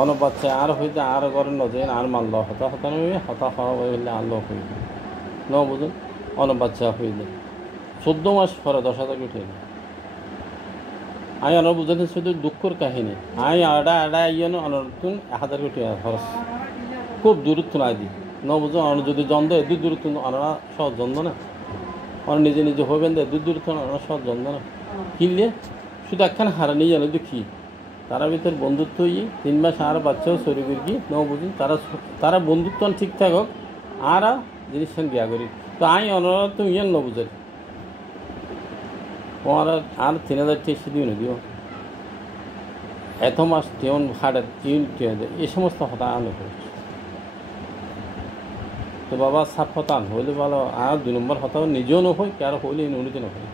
On বাচ্চা আর হইতে আর করেন নজেন আর মারল হতা হতা নইবে হতা খাওয়া হইলে আল্লাহ হইবে ন বুঝুন অন বাচ্চা হইলে 14 মাস পরে 10,000 উঠে আমি অনার বুঝাতে শুধু দুঃখর কাহিনী আমি আড়া ইয়েন অনর্তুন 1000 কোটি খরচ খুব দূরত্ব না দি ন বুঝুন অন যদি জন্দ এদু দূরত্ব অনারা সহজ জন্দ না অন নিজে নিজে হবেন এদু দূরত্ব অনারা সহজ জন্দ না কিনলে শুধু একখান হারানি জানো দেখি তারা ভিতর বন্ধুত্ব 3 মাস আর বাচ্চাও শরীরের কি ন বুঝুন তারা বন্ধুত্ব ঠিকঠাক হোক আর জিনিস গিয়া করি তো আমি অনারা তো ইয়ে ন বুঝাই আর 3,000 টেস্ট দিও না দিও এত মাস টিউন হাটের টিউন এই সমস্ত হতা আনো করছে তো বাবা সাপ হতান হইলে ভালো আর 2 নম্বর হতাও নিজেও নহয় কারো হইলে উন্নতি নহয়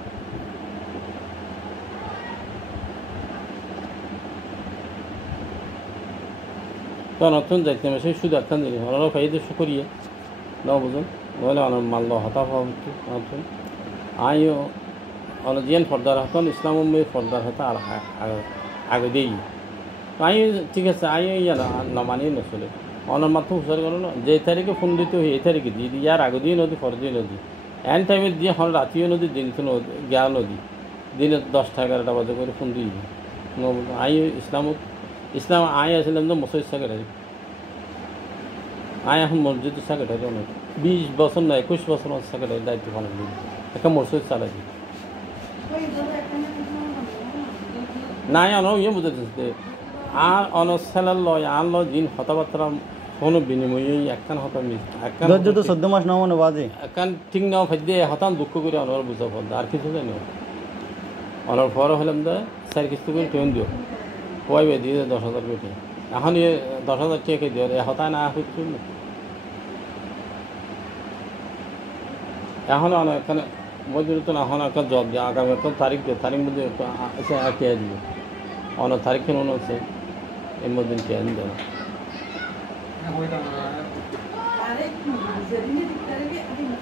তো নতুন যাইতে মাসে শুধু একখান জিনিস ওনারা ফাইদে শুকরিয়ে ন বুঝুন বলে অনেক মানল হতা হওয়া হচ্ছে নতুন আইও অনজিয়ান ফর্দার হতন ইসলামী ফর্দার হতো আর আগে দিই আই ঠিক আছে আই ইয়া নমানি নচলে অনার মাত্র হুসার গেল না যে তারিখে ফোন দিতে হয় এই তারিখে দিয়ে দিই ইয়ার আগে দিয়ে নদী ফর দিয়ে নদী এন টাইমে দিয়ে হল রাতিও নদী দিন তো গিয়া নদী দিনে 10টা 11টা বাজে করে ফোন দিয়ে দিই আই ইসলাম আই আসলাম তো মসজিদ সেক্রেটারি আই এখন মসজিদ সেক্রেটারি অনেক 20 বছর না 21 বছর সেক্রেটারি দায়িত্ব পালন করি একটা মসজিদ চালাই দিই না আনো ইয়ে বুঝাইতে আর অনসালাল লয় আর ল জিন হতাবার্তা কোনো বিনিময়ে একখান হতা মিস একখান তো 14 মাস না মনে বাজে একখান ঠিক না ফাইদে হতান দুঃখ করে অনর বুঝা ফল আর কিছু জানি অনর পর হলাম দা 4 কিস্তি করে টেন দিও কয়বে দিয়ে 10,000 কোটি এখন 10,000 টাকা দিও হতা না হচ্ছে এখন অনেক এখানে মজুরি তো এখন একটা জব দিয়ে আগামী একটা তারিখ মধ্যে এসে কে দিবে অন্য তারিখে মনে হচ্ছে এর মধ্যে কে দেবে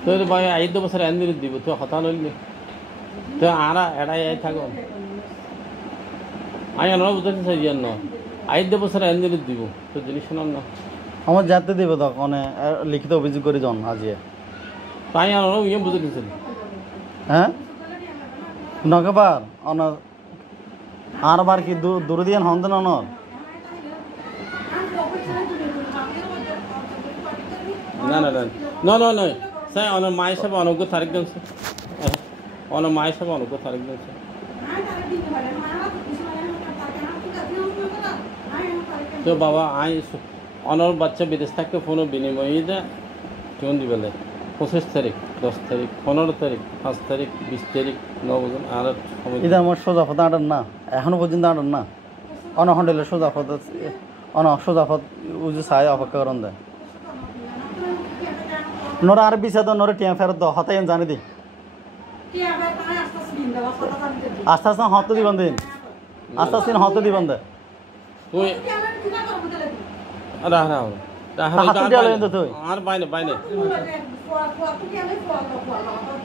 তো ভাই 5 বছর এন দিলে দিব তো হতা নইলে তো আরা এড়াই থাকো আমি অন্য বুঝতে চাই ন 5 বছর এন দিলে দিব তো জিনিস শোনাম না আমার যাতে দিব তখন লিখিত অভিযোগ করে জন আজি তাই অন্য ইয়ে বুঝে দিয়েছিল হ্যাঁ নকবার অন আর বার কি দূর দিয়ে হন না অনর না না না না না না স্যার অনর মায়ের সাথে অনজ্ঞ তারিখ দেন অনর মায়ের সাথে অনজ্ঞ তারিখ দেন তো বাবা আই অনর বাচ্চা বিদেশ থাকতে ফোন বিনিময়ে দেয় কেমন দিবেলে 25 তারিখ 10 তারিখ 15 তারিখ 5 তারিখ 20 তারিখ 9 বছর আর এটা আমার সোজা পথ আটার না এখনো পর্যন্ত আটার না অনহন্ডেলে সোজা পথ সোজা পথ উজু সাই অপেক্ষা করেন দেয় নোরা আর বিষয় তো নোরা টিয়া ফেরত দাও হতাই জানি দি আস্তে আস্তে হত দিবেন দিন আস্তে আস্তে হত দিবেন দে তুই আর বাইনে বাইনে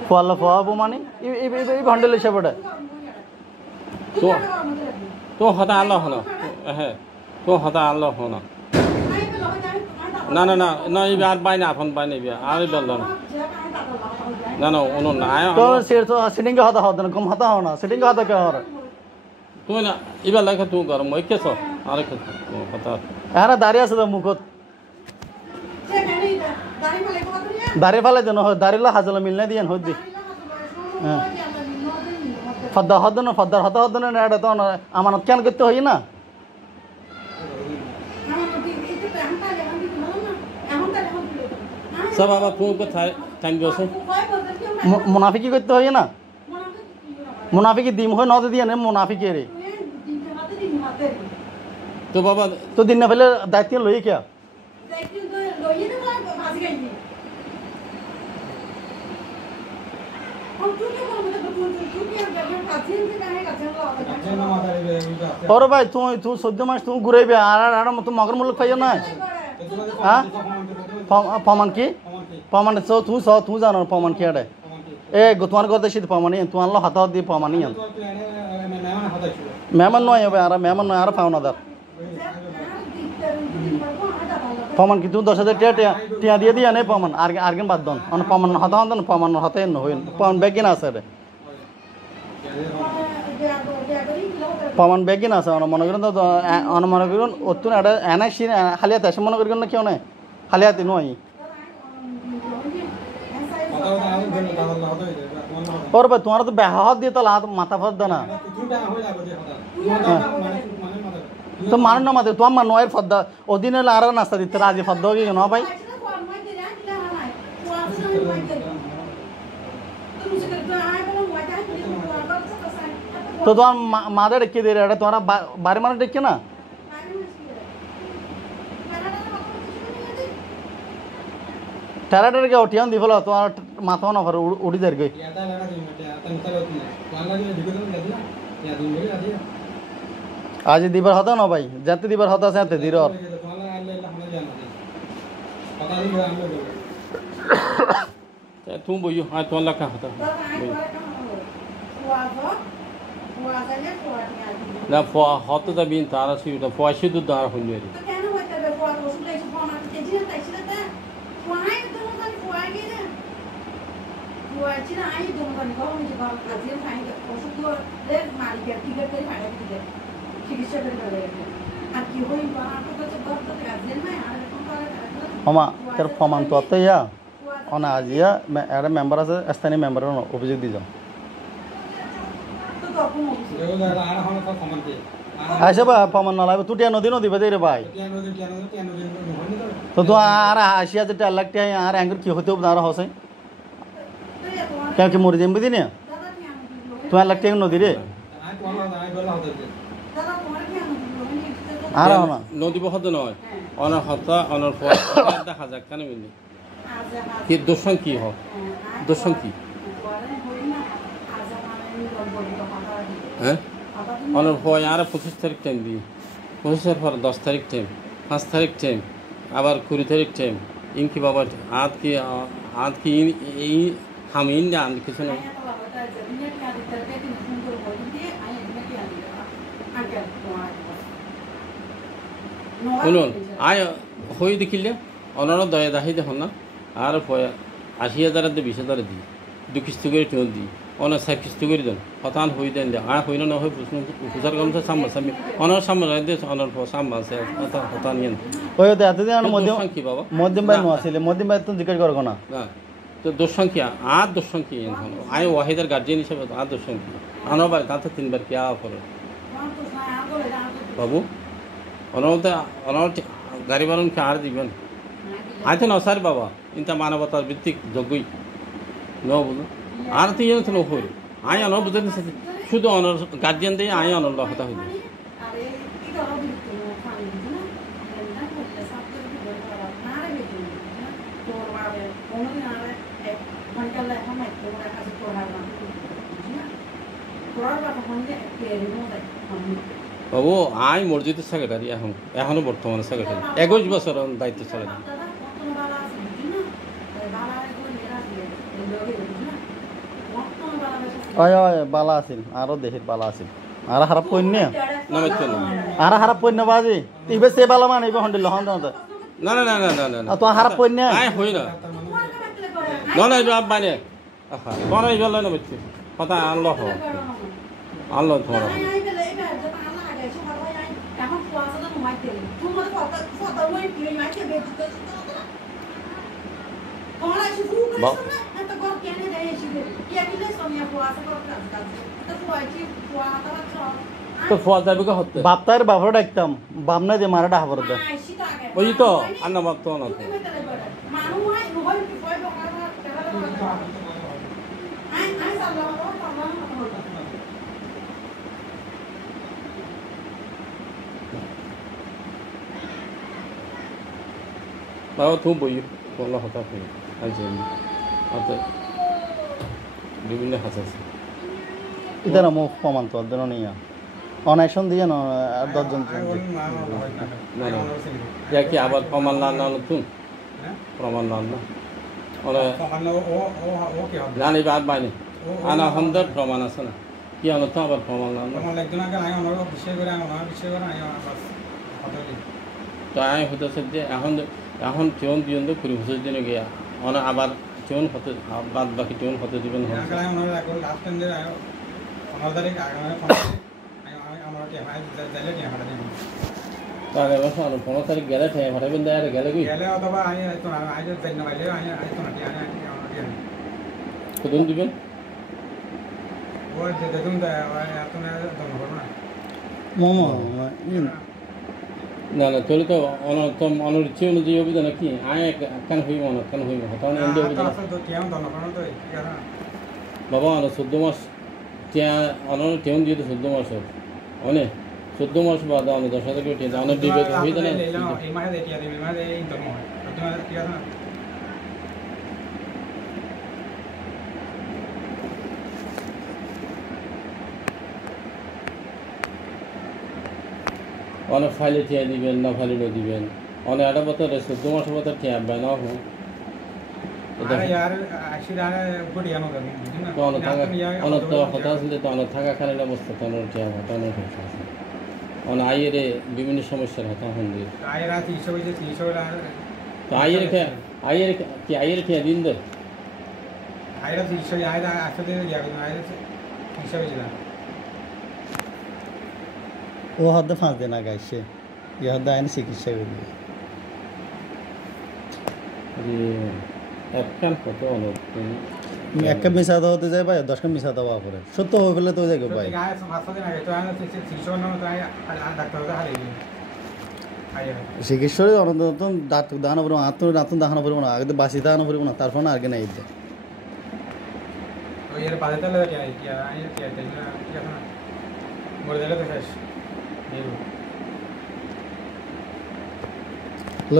ফোয়াল্লা ফোয়াবো মানে এই ভন্ডেল হিসাবে তো হতা আল্লাহ হলো হ্যাঁ তো হতা আল্লাহ হলো না না না না এই আর বাইনে আপন বাইনে বিয়া আর বলল না না না ওনো না তো সেট তো সিটিং কে হতা হতা না কম হতা হনা সিটিং কে হতা কে হর তুই না ইবা লাগে তুই কর মই কেছ আর কে হতা এরা দাঁড়িয়ে আছে তো মুখত দাঁড়িয়ে ফেলে যেন হয় দাঁড়িয়ে হাজলা মিলনে দিয়ে হদ্দি হ্যাঁ ফদ্দা হদ না ফদ্দার হতা হদ না এটা তো আমানত কেন করতে হয় না সব বাবা তুই কো থ্যাংক ইউ সে মুনাফিকি করতে হয় না মুনাফিকি দিম হয় নদ দিয়ে না মুনাফিকি রে তো বাবা তো দিন না ফেলে দায়িত্ব লই কে ওরে ভাই তুই 14 মাস তুই ঘুরাইবে আর তুই মগর মুলক পাইও না হ্যাঁ প্রমাণ কি প্রমাণ তুই জানো প্রমাণ কি আরে এ তোমার কথা শীত প্রমাণই তোমার লো হাত দিয়ে প্রমাণই আন মেহমান নয় হবে আর মেহমান নয় আর পাওনাদার প্রমাণ কি তুমি 10,000 টিয়া দিয়ে দিয়া নেই প্রমাণ আর কেন বাদ দন প্রমাণ হতা হন প্রমাণ হতে নহইন প্রমাণ ব্যাগিন আছে রে প্রমাণ ব্যাগিন আছে মনে করেন তো মনে করেন অতুন এটা এনাই খালিয়াতে আছে মনে করেন না কেউ নাই খালিয়াতে নয় ওর ভাই তোমার তো বেহাত দিয়ে তাহলে হাত মাথা ফত দে না তো মানুষ না মাতে তোমার মা নয়ের ফদ্দা ওদিন হলে আরো নাস্তা দিতে রাজি ফদ্দ কি ন ভাই তো তোমার মাদের ডেকে দিয়ে এটা তোমার বাড়ি মানুষ ডেকে না টেরাটার কে উঠিয়ান দি ফেলো তোমার মাথাও না ফের উড়ি যায় গই আজ দিবার হতো না ভাই যাতে দিবার হতো আছে যাতে দির তুমি বইও হ্যাঁ তোমার লাখ হতো না হতো যাবি তারা সুবিধা পয়সা দুধ আর হইল হমা তার প্রমাণ তো ইয়া অনা আজিয়া একটা মেম্বার আছে স্থানীয় মেম্বারের অভিযোগ দিয়ে যাও আচ্ছা বা প্রমাণ না লাগবে তুটিয়া নদী নদী বাজে রে ভাই তো তো আর 80,000 4 লাখ টাকা আর অ্যাঙ্গর কি হতে হবে আর হসে কেন কি মরে যাবি দিনে তো 1 লাখ টাকা নদী রে আর না নদী বহত নয় অনার হতা অনার পর দেখা যাক কেন মিলি কি দোষণ কি হোক দোষণ কি হ্যাঁ অনার পর আর 25 তারিখ টাইম দিই 25 পর 10 তারিখ টাইম 5 তারিখ টাইম আবার 20 তারিখ টাইম ইনকি বাবা আজ কি এই হামিন না কিছু না শুনুন আয় হয়ে দেখিলে অনার দয়া দাহি দেখুন না আর 80,000 20,000 দিই 2 কিস্তি করে টিউন দিই অনার 4 কিস্তি করে দেন হতান হয়ে দেন আয় হইল না হয় পূজার কাম সামনে সামনে অনার সামনে রাখতে অনার সামনে আছে হতান নিয়ে ওই তো এতদিন মধ্যম কি বাবা মধ্যম ভাই নোয়াছিলে মধ্যম ভাই তো জিজ্ঞেস করো না তো দোষ সংখ্যা আর দোষ সংখ্যা আয় ওয়াহিদের গার্জিয়ান হিসেবে আর দোষ সংখ্যা আনো ভাই তাতে 3 বার কি করে বাবু অনার গাড়ি বালনকে আর দিবেন আয় তো নসার বাবা ইনতা মানবতার ভিত্তিক যোগ্যই ন বুঝো আর তো ইয়ে তো নয় আয় অন বুঝে শুধু অনার গার্জিয়ান দিয়ে আয় অনর হতা হইবে বাবু আয় মসজিদের সেক্রেটারি এখনো বর্তমানে সেক্রেটারি 21 বছর দায়িত্ব চলে না ওই ওই বালা আছিল আরো দেহের বালা আছিল আর খারাপ কইন না নামাইতো না আর খারাপ কইন না বাজি ইবে সে বালা মানে ইবে হন্ডিল হন না না না না না না না তো খারাপ কইন না আয় হই না না না জবাব মানে আহা কোন এই বললো না বচ্চি কথা আল্লাহ আল্লাহ তোমার তো ফোয়া যাবে কে হতে বাপতার বাপর ডাকতাম বাপ না যে মারা ডাহাবর দে ওই তো আন্না বাপ তো না তো বাবা তুমি বই বলা হতা তুমি আজ আতে বিভিন্ন হাত আছে ইদারা মুখ প্রমাণ তো অর্জন নিয়া অনাইশন দিয়ে না 10 জন না না কি আবার প্রমাণ না না তুমি প্রমাণ না না ওরা জানি বাদ বাইনি আনা 100 প্রমাণ আছে না কি আনো তো আবার প্রমাণ না প্রমাণ একজন আগে আয় আমার বিষয় করে আমার বিষয় করে আয় বাস তো আমি হতেছে যে এখন টিউন দিন তো 20 বছর দিনে গিয়া মানে আবার টিউন হতে বাদ বাকি টিউন হতে দিবেন আগে বছর 15 তারিখ গেলে ঠেয়ে ফাটাবেন দেয় আর গেলে কি কতদিন দিবেন মোমো না না তাহলে তো অনর ইচ্ছে অনুযায়ী হবে না কি আয় কেন হইব না কেন হইব তখন এন্ড হবে না বাবা অন 14 মাস টিয়া অনর টিউন দিয়ে 14 মাস অনে 14 মাস বাদ অন 10,000 করে টিয়া অনর দিবে তো হইতো না অনেক ফাইলে টিয়া দিবেন না ফাইলে দিবেন অনেক একটা বছর 14 মাস বছর টিয়া আব্বাই না হোক অনেক তো কথা আসলে তো অনেক থাকা খানের অবস্থা তো অনেক টিয়া অনেক কথা আছে অনেক আইয়ের বিভিন্ন সমস্যার কথা হন দিয়ে তো আইয়ের টিয়া দিন দেয় ও হদ্দে 5 দিন আগে আসছে ইয়ে হদ্দে আইন চিকিৎসা করি একখান কত অনেক এক কাপ মিশা দেওয়া হতে যায় ভাই 10 কাপ মিশা দেওয়া করে সত্য হয়ে গেলে তো যাবে ভাই চিকিৎসা অনন্তন দাঁত দাহানো পড়বো আত্ম দাহানো পড়বো না আগে তো বাসি দাহানো পড়বো না তারপর না আগে নাই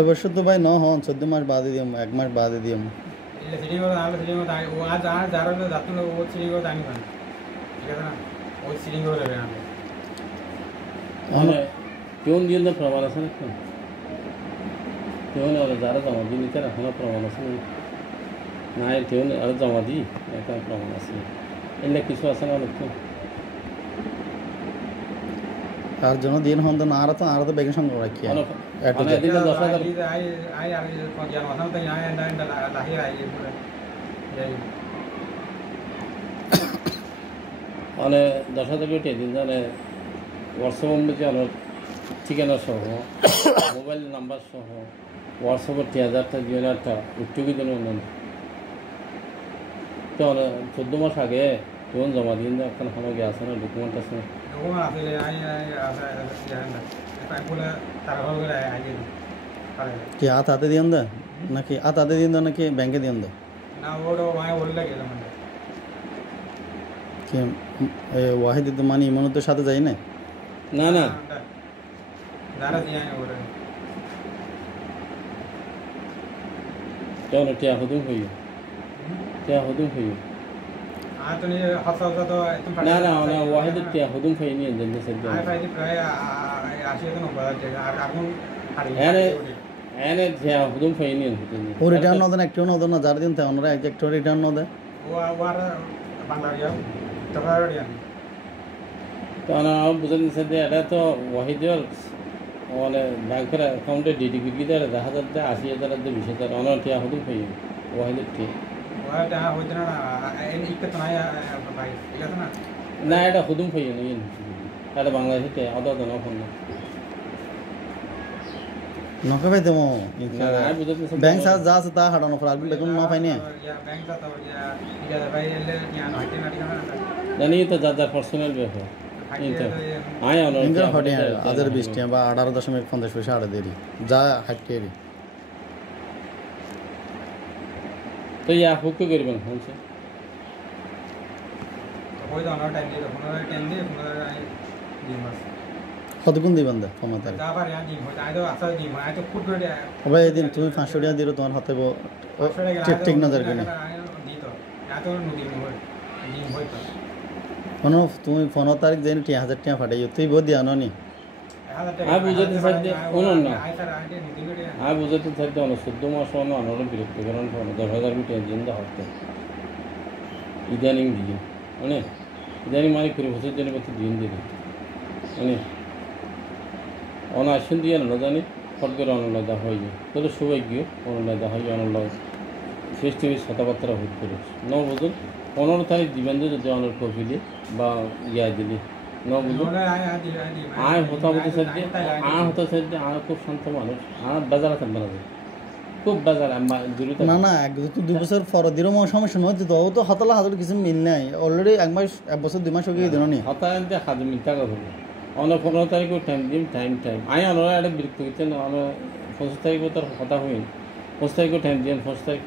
বছর তো ভাই ন হন 14 মাস বাদে দিম 1 মাস বাদে দিম টিউন দিয়ে প্রমাণ আছে না টিউন যারা জমা দিই নিতে এখনো প্রমাণ আছে না টিউন আরো জমা দিই এখন প্রমাণ আছে এলে কিছু আছে না অনেক তার জন্য দিন হন তো আর তো বেগের সঙ্গে রাখি মানে 10,000 কোটি দিন জানে হোয়াটসঅ্যাপ অনেক ঠিকানা সহ মোবাইল নাম্বার সহ হোয়াটসঅ্যাপের 3000টা একটা উচ্চকি দিন তো 14 মাস আগে তখন জমা দিন এখন গিয়ে আছে না ডকুমেন্ট আছে কি হাতে দিয়ে দেয় নাকি হাতে দিয়ে দেয় নাকি ব্যাংকে দিয়ে দেয় কি ওয়াহিদ মানে ইমানতের সাথে যাই না না না কেন টিয়া হুদুম হইও না না না ওয়াহিদের টিয়া হুদুম হই নিয়ে জন্য সেদ্ধ এনে টিয়া হুদুম হই নিয়ে ও রিটার্ন নদেন একটু নদেন না যার দিন তে ওনারা একটু রিটার্ন নদে তো না বুঝে নিছে যে এটা তো ওয়াহিদের মানে ব্যাংকের অ্যাকাউন্টে ডিডি বিক্রি দেয় 10,000 80,000 20,000 অনেক টিয়া হুদুম হই ওয়াহিদের টিয়া না এটা হুদুম হই না এটা বাংলাদেশে আদা না ফোন না নকে ভাই দেবো ব্যাংক সাজ যা আছে তা হাঁটানো পর আগুন বেগুন না পাইনি জানি তো যার পার্সোনাল ব্যাপার আজের 20 টাকা বা 18.50 পয়সা আড়ে দেরি যা হাঁটতে তো ইয়া হুক করবেন হচ্ছে কতক্ষণ দিবেন দা 15 তারিখ ভাই এদিন তুমি 500 টাকা দিলে তোমার হাতে ঠিক নজর কিনে তুমি 15 তারিখ দিন 3000 টাকা ফাটাইও তুই বহুত দিয়া নি বুঝাতে চাইতে শুনুন না বুঝাতে চাইতে 14 মাস অনর বিরক্ত করেন 10,000 কোটি জিন্দা হতে ইদানিং দিয়ে মানে ইদানিং মানে 20 বছর জন্য দিন দিন মানে অনাশন দিয়ে না জানি ফট করে অনলাইন দেখা হয়ে যায় তাহলে সৌভাগ্য অনলাইন দেখা হয় অনলাইন ফেস টু ফেস কথাবার্তা হইতে করে ন বুঝুন 15 তারিখ দিবেন যদি অনর কপিলে বা ইয়া দিলি ন বুঝুন আয় হতা হতে সাথে হতা সাথে খুব শান্ত মানুষ বাজারে থাকবে না খুব বাজারে জড়িত না না এক বছর পর দিরও সমস্যা নয় তো ও তো হতলা হাতল কিছু মিল নাই অলরেডি এক বছর 2 মাস হয়ে দিন নি হতাতে হাজার মিল টাকা হবে অনর 15 তারিখও টাইম আয় অনর একটা বিরক্ত হচ্ছে না অনর 25 তারিখও তার হতা হই 25 তারিখও টাইম দিন 25 তারিখ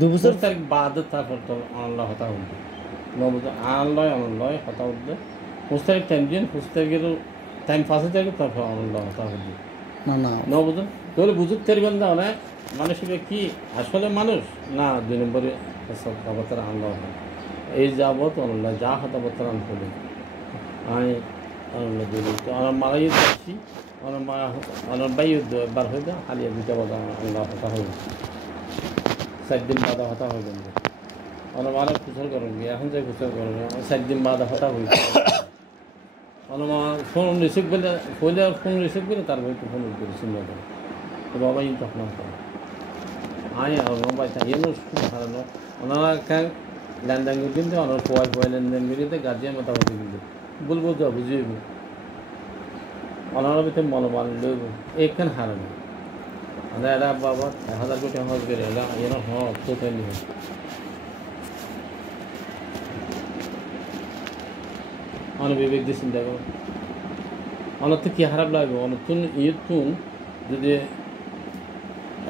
2 বছর তারিখ বাদ তারপর তো আল্লাহ হতা হইবে নবুজ আল্লাহ হতা হইবে 25 তারিখ টাইম দিন 25 তারিখের টাইম 5 তারিখ তারপর আল্লাহ হতা হইবে না না নবুজ তোর বুঝতে পারবেন না অনেক মানুষের কি আসলে মানুষ না 2 নম্বরে কথাবার্তা আল্লাহ এই যাবত আল্লাহ যা কথাবার্তা আনলে আয় আল্লাহ দিল তো আমার মারাই যাচ্ছি আমার বাইর বার হয়ে যা আলিয়া দুটা বাদা আল্লাহ হতা হইবে 7 দিন বাদা হতা হইবে আমার মারা খুচর করেন এখন যাই খুচর করেন 7 দিন বাদা হতা হইবে আমার ফোন রিসিভ করলে ফোন রিসিভ করে তারপর একটু ফোন করে চিন্তা করে তো বাবা ইন তখন আয় আর বাবা এমন খুব ভালো ওনারা কাং লেনদেন কিন্তু ওনার পোয়াই লেনদেন করিতে গার্জিয়ান মোটামুটি কিন্তু বলবো যা বুঝিয়ে ওনারা ভিতরে মনোমান লইব এখান হারানো আমরা এরা বাবা 1000 কোটি হজ করে এরা এরা তো তৈরি হয় অনেক বিবেক দিয়ে চিন্তা করো অনেক তো কী খারাপ লাগবে অনেকক্ষণ ইয়তুন যদি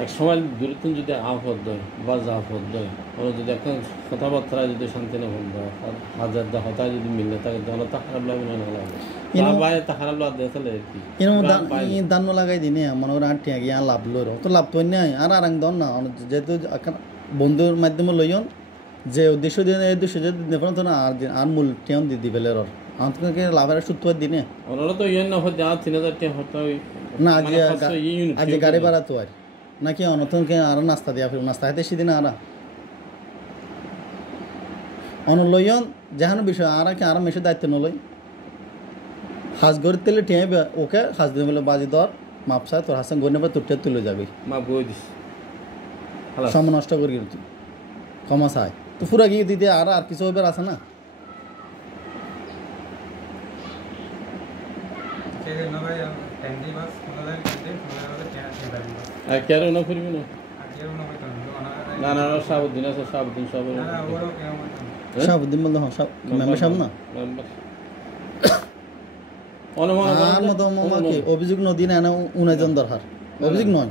এক সময় দূরত্ব যদি আফত দেয় বা জাফত দেয় ওরা যদি এখন কথাবার্তা যদি শান্তি না বন্ধ হাজার দা হতায় যদি মিললে তাকে তাহলে তা খারাপ লাগবে না লাগবে বাইরে তা খারাপ লাগবে তাহলে আর কি দান লাগাই দিনে মনে করেন আট টিয়া গিয়ে লাভ লই তো লাভ তো নাই আর দন না যেহেতু বন্ধুর মাধ্যমে লইন যে উদ্দেশ্য দিয়ে এই উদ্দেশ্য যদি দেখুন তো না আর মূল টিয়ন দিয়ে দিবে লেরর আমাকে লাভের সূত্র দিনে ওনারা তো ইয়ে না হতে 3000 টাকা হতো না আজ গাড়ি ভাড়া তো আর নাকি অনতনকে আর নাস্তা দিয়া ফের নাস্তা খাইতে সেদিন আর অনলয়ন যেখানে বিষয় আর কি আর মেশে দায়িত্ব নলই হাজ গড়ি তেলে ঠেয়ে ওকে হাজ দিয়ে বলে বাজি দর মাপসা তোর হাসান গড়ি নেবে তোরটা তুলে যাবি মা বই দিস সময় নষ্ট করি তুই কমা চাই তো পুরা গিয়ে দিতে আর কিছু হবে আছে না আর কেন না করবি না না না সাবুদ্দিন আছে সাবুদ্দিন সব সাবুদ্দিন বলতে হ্যাঁ সব মেম্বার সাহেব না আর মতো মামাকে অভিযোগ নদী না 19 জন দরকার অভিযোগ নয়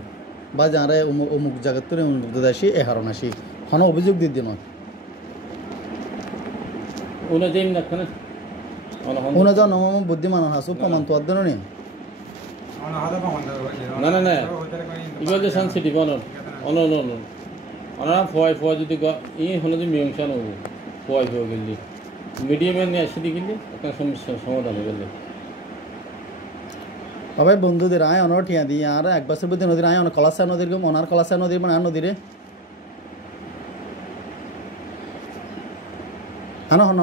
বা যারে অমুক জায়গার থেকে অমুক আসি এ হারণ আসি কোন অভিযোগ দিদি নয় দিন না জন বুদ্ধিমান হাসু প্রমাণ তো অধ্যয়ন নেই না না না এগুলো যে সেন্সিটিভ ওনারা ফয় যদি হলে যে মীমাংসা নেব ফয় গেলি মিডিয়ামে নিয়ে আসি গেলি একটা সমস্যার সমাধান হয়ে গেলে সবাই বন্ধুদের আয় অনর ঠিয়া দিয়ে আর এক বছর বুদ্ধি নদীর আয় অনেক কলাসা নদীর গম অনার কলাসা নদীর মানে আর নদীরে আনো হন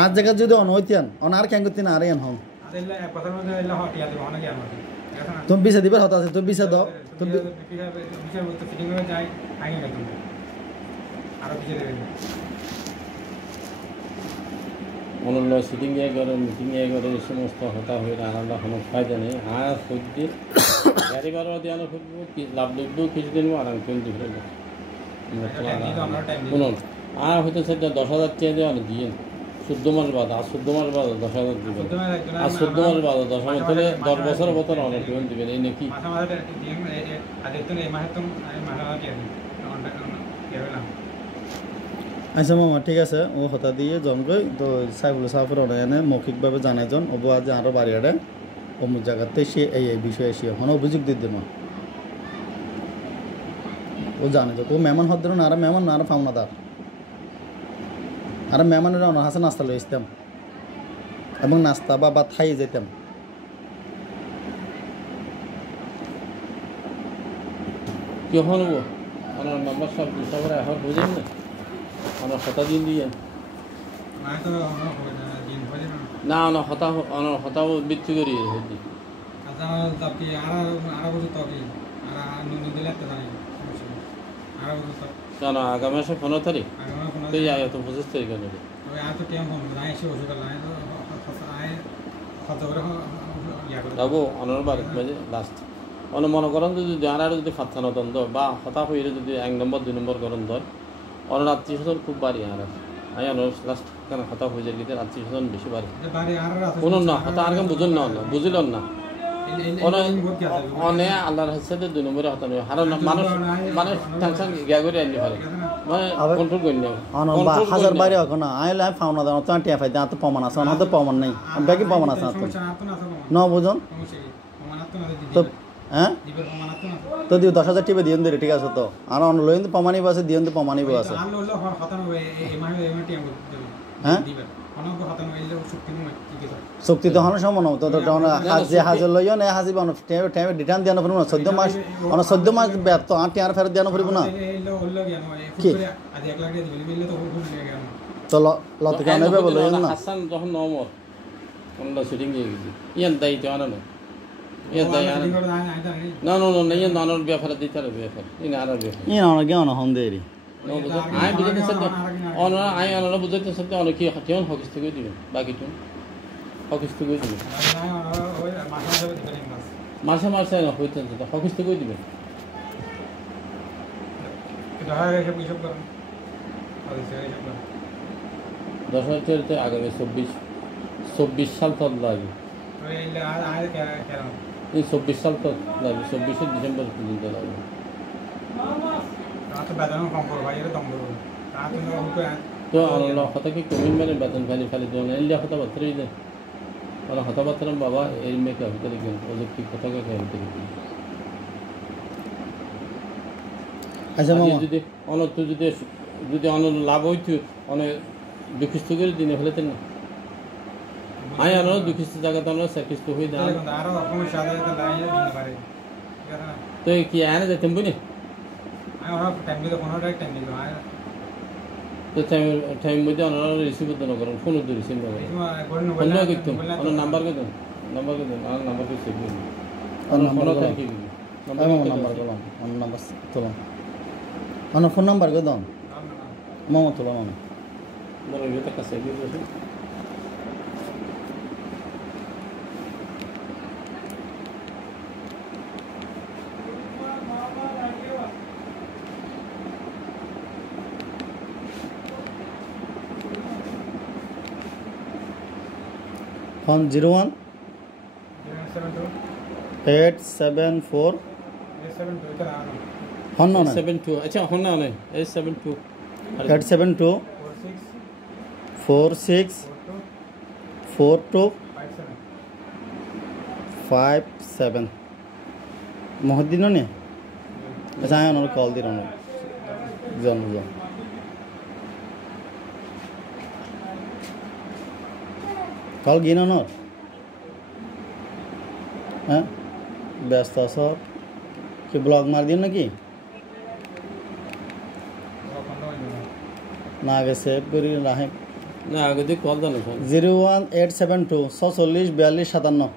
আর জায়গা যদি অনৈতিয়ান অনার কেন করতে না আর এন হন তুমি বিছা দিবার হতা আছে তুমি বিছা দাও তুমি অনন্য সিটিং করে মিটিং করে এই সমস্ত হতা হয়ে আলাদা কোনো ফায়দা নেই আর সত্যি গাড়ি বারো দিয়ে ফুটবো লাভ লিখবো কিছুদিন আরাম করে দিবে শুনুন আর হয়তো সেটা 10,000 টাকা দিয়ে অনেক দিয়ে 14 মাস বাদ আর 14 মাস বাদ 10,000 দিবেন আর 14 মাস বাদ 10 মাস ধরে 10 বছরের বছর অনেক পেমেন্ট দিবেন এই নাকি আচ্ছা মামা ঠিক আছে ও হতা দিয়ে জমগই তো সাইবুল সাফর এনে মৌখিকভাবে জানাই জন ও আজ আরও বাড়িয়াড়ে অমুক জায়গাতে সে এই বিষয়ে এসে হন অভিযোগ দিতে মা ও জানে তো ও মেহমান হদ্র না আর মেহমান না আর পাওনাদার আর মেহমানের ওনার হাসে নাস্তা লই আসতাম এবং নাস্তা বা ভাত খাইয়ে যেতাম কি হলো আমার মেম্বার সব সবাই এখন বুঝেন না আমার হতা দিন দিয়ে না না হতা বৃত্তি করি tapi ara butuh tapi ara nundilat tadi ara butuh tapi কেন আগামী মাসে 15 তারিখ agama kono তো ইয়া তো 25 তারিখ নেবে tapi aku tiang kono lain sih usul lain tuh lain kata orang ya তবু অনরবার মাঝে লাস্ট অন মনে করেন যদি আর যদি ফাত্তানো দ্বন্দ্ব বা হতা হয়ে যদি 1 নম্বর 2 নম্বর করেন ধর অন আত্মীয়স্বজন খুব বাড়ি আর আই অন লাস্ট কেন হতা হয়ে যায় কিন্তু আত্মীয়স্বজন বেশি বাড়ি bari ara কোন না হতা আর কেন বুঝুন না বুঝিলেন না অনে আল্লাহর হাসতে 2 নম্বরে হতা নয় হার মানুষ মানুষ টেনশন গিয়া করে আনি পারে মানে কন্ট্রোল করি না বা হাজার বাড়ি হোক না আইলে আমি ফাউনা দাও তো টিয়া ফাইদা তো প্রমাণ আছে না তো প্রমাণ নাই বাকি প্রমাণ আছে তো ন বুঝুন তো হ্যাঁ তো দিও 10,000 টিপে দিন দিরে ঠিক আছে তো আর অন লইন প্রমাণই আছে দিন তো প্রমাণই আছে হ্যাঁ শক্তি তো হন সমান তো হাজি হাজার লইও না হাজি বানো টাইমে রিটার্ন দিয়ানো পড়ব না 14 মাস ব্যর্থ আর টিয়ার ফেরত দিয়ানো পড়ব না কি তো লত কেন হবে বলো না হাসান যখন নমর কোনটা শুটিং গিয়ে গেছি ইয়ান দাই তো আনা না ইয়ান দাই আনা না না না ইয়ান নানোর ব্যাপারে দিতে হবে ব্যাপার ইন আর ব্যাপার ইন অন গে অন হন দেরি নো বুঝা আই বুঝতে সত্য অন আই অন বুঝতে সত্য অন কি হাতিয়ন হকিস থেকে দিবে বাকি তো হকিস থেকে দিবে মাসে মাসে না হইতে তো হকিস থেকে দিবে এটা হয় এসব কিছু করুন আর এসে এসব 10,000 চলতে আগামী 24 সাল তক লাগে এই 24 সাল তক লাগে 24 ডিসেম্বর পর্যন্ত লাগে তো আল্লাহ কথা কি কমিটমেন্টের বেতন খালি দেন এলিয়া কথা বাতরি দেন ওরা কথা বাতরাম বাবা এই মেকে হতে দেখেন ওদের ঠিক কথা কে হতে দেখেন আচ্ছা মামা যদি অনত যদি অন লাভ হইতো অনেক দুঃখিত করে দিনে ফেলেতে না আই আনো দুঃখিত জায়গাতে আমরা স্যাক্রিফাইস হই দাও আরো সমস্যা আছে তো লাইন দিতে পারে তো কি আনে যেতেন বুনি আমি ওরা টাইম দিলে কোনোটা টাইম দিল তো টাইম মধ্যে অনারা রিসিভ করতে না করেন ফোন দিয়ে রিসিভ না করেন ফোন না করতে অনার নাম্বার কত আর নাম্বার কত সেভ করুন নাম্বার কি নাম্বার বললাম অন নাম্বার তোলাম অন ফোন নাম্বার কত দাও মামা তোলাম আমি বড় এটা কাছে দিয়ে বসে ফোন 01 874 হন না 72 আচ্ছা হন না 872 872 46 42 57 মহদ্দিন নে আচ্ছা আমি ওনার কল দিন ওনার জন কল গিয়ে ওনার হ্যাঁ ব্যস্ত আস কি ব্লগ মার দিন নাকি না আগে সেভ করি রাহে না আগে দিয়ে কল দেন 01872 46 42 57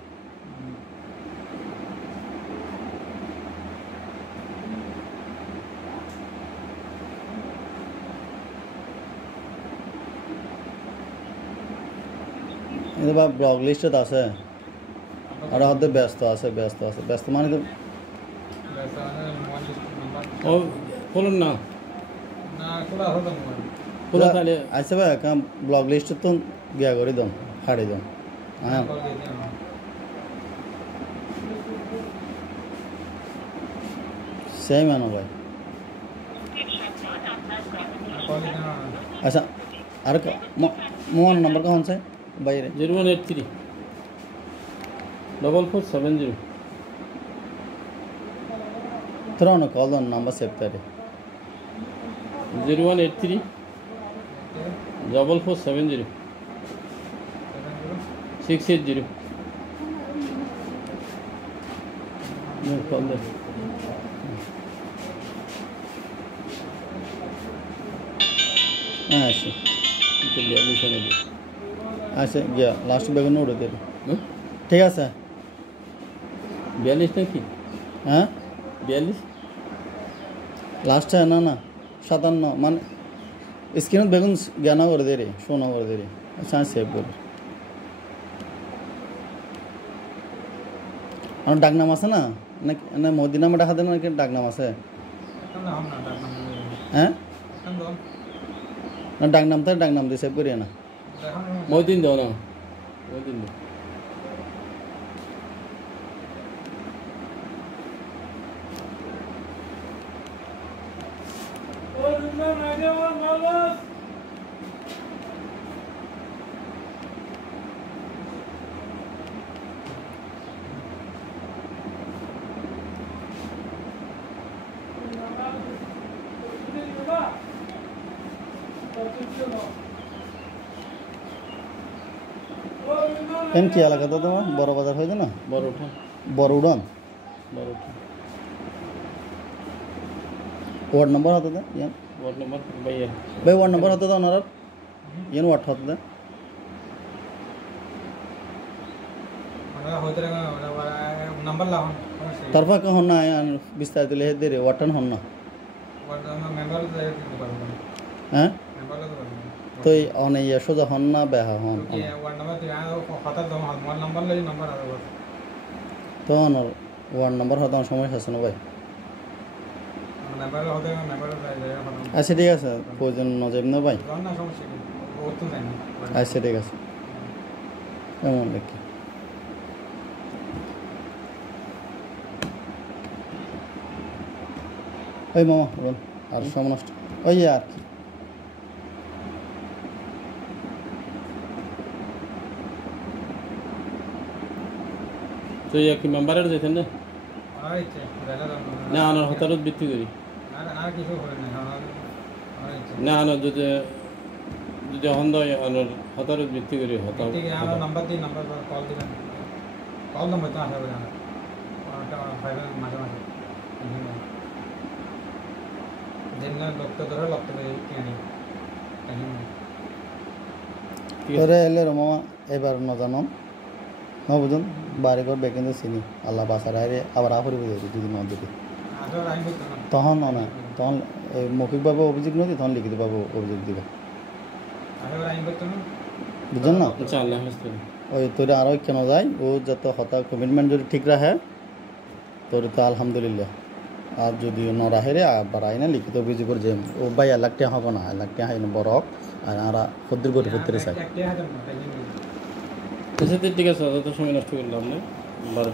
এটা ব্লগ লিস্টত আছে আর হতে ব্যস্ত আছে ব্যস্ত মানে তো ও বলুন না না খোলা হলো খোলা তাহলে আচ্ছা ভাই কাম ব্লগ লিস্ট তো গিয়া করে দাও হাড়ি দাও হ্যাঁ সেই মানো ভাই আচ্ছা আর মোহন নাম্বার কখন আছে বাইরে 0183 4470 তোরা না কল দাও নাম্বার সেভ করে 0183 4470 680 কল দে হ্যাঁ আচ্ছা আচ্ছা গিয়া লাস্ট বেগুন উড়ে দেবে ঠিক আছে 42 নাকি? হ্যাঁ 42? লাস্টে না না 57 মানে স্ক্রিনত বেগুন জ্ঞান করে দে রে শোনা করে দে রে আচ্ছা সেভ করে আমার ডাক নাম আছে না না মোদি নামে ডাকা দেন নাকি ডাক নাম আছে হ্যাঁ না ডাক নাম তার ডাক নাম দিয়ে সেভ করি না মইদিন দাও না, মইদিন দাও। এন কি এলাকা তো তোমার বড় বাজার হয়েছে না বড় উঠা, বড় উড়ান বড় উঠা। ওয়ার্ড নম্বর হতে দেন ইয়ান ওয়ার্ড নম্বর ভাইয়া ভাই ওয়ার্ড নম্বর হতে দেন ওনার ইয়ান ওয়ার্ড হতে দেন নাম্বার লাগান তারপর কে হন না বিস্তারিত লিখে দে রে ওয়ার্ডটান হন না মেম্বার হ্যাঁ মেম্বার তো অনে ইয়ে সোজা হন না বেহা হন ওয়ার্ড নাম্বার তুই হঠাৎ ওয়ার্ড নাম্বার লাগি নাম্বার আর তো ওনার ওয়ার্ড নম্বর হতে সমস্যা আছে না ভাই মেম্বার হতে মেম্বার আচ্ছা ঠিক আছে প্রয়োজন নজাইব না ভাই না সমস্যা কি ও তো জানি আচ্ছা ঠিক আছে কেমন দেখি ওই মামা বল আর সময় নষ্ট ওই আর কি তো ইয়া কি মেম্বারের যেতেন না আর ইচ্ছে না আনার হতারত বৃত্তি করি আর কিছু করে না আর ইচ্ছে না আনার যদি যদি হন্দ আনার হতারত বৃত্তি করি হতা ঠিক আছে আমার নাম্বার দিই নাম্বার কল দিবেন কল নাম্বার তো আসবে না ওটা ফাইবার মাঝে মাঝে যেমন লক্ষ্য ধরে লক্ষ্য কি আনি তোরে এলে রে মামা এবার ন জানো ন বুঝুন বাড়ি ঘর বেকেন্দ্র চিনি আল্লাহ বাসার আরে আবার আহরি বুঝে যদি ন যদি আদর আইন করতে না তখন না তখন মৌখিকভাবে অভিযোগ নদী তখন লিখিতভাবে অভিযোগ দিবে আদর আইন করতে না বুঝছেন না আচ্ছা আল্লাহ হাফেজ। ওই তোরে আরও কেন যায় ও যত হতা কমিটমেন্ট যদি ঠিক রাখে তোর তো আলহামদুলিল্লাহ আর যদি ন রাখে রে আবার আইনা লিখিত অভিযোগের যে ও ভাই 1 লাখ টাকা হবে না 1 লাখ টাকা হাইন বড় হোক আর আমরা ক্ষুদ্র গতি করতে চাই একটা হাজার না তাই আচ্ছা ঠিক আছে, অত সময় নষ্ট করলাম না 12টা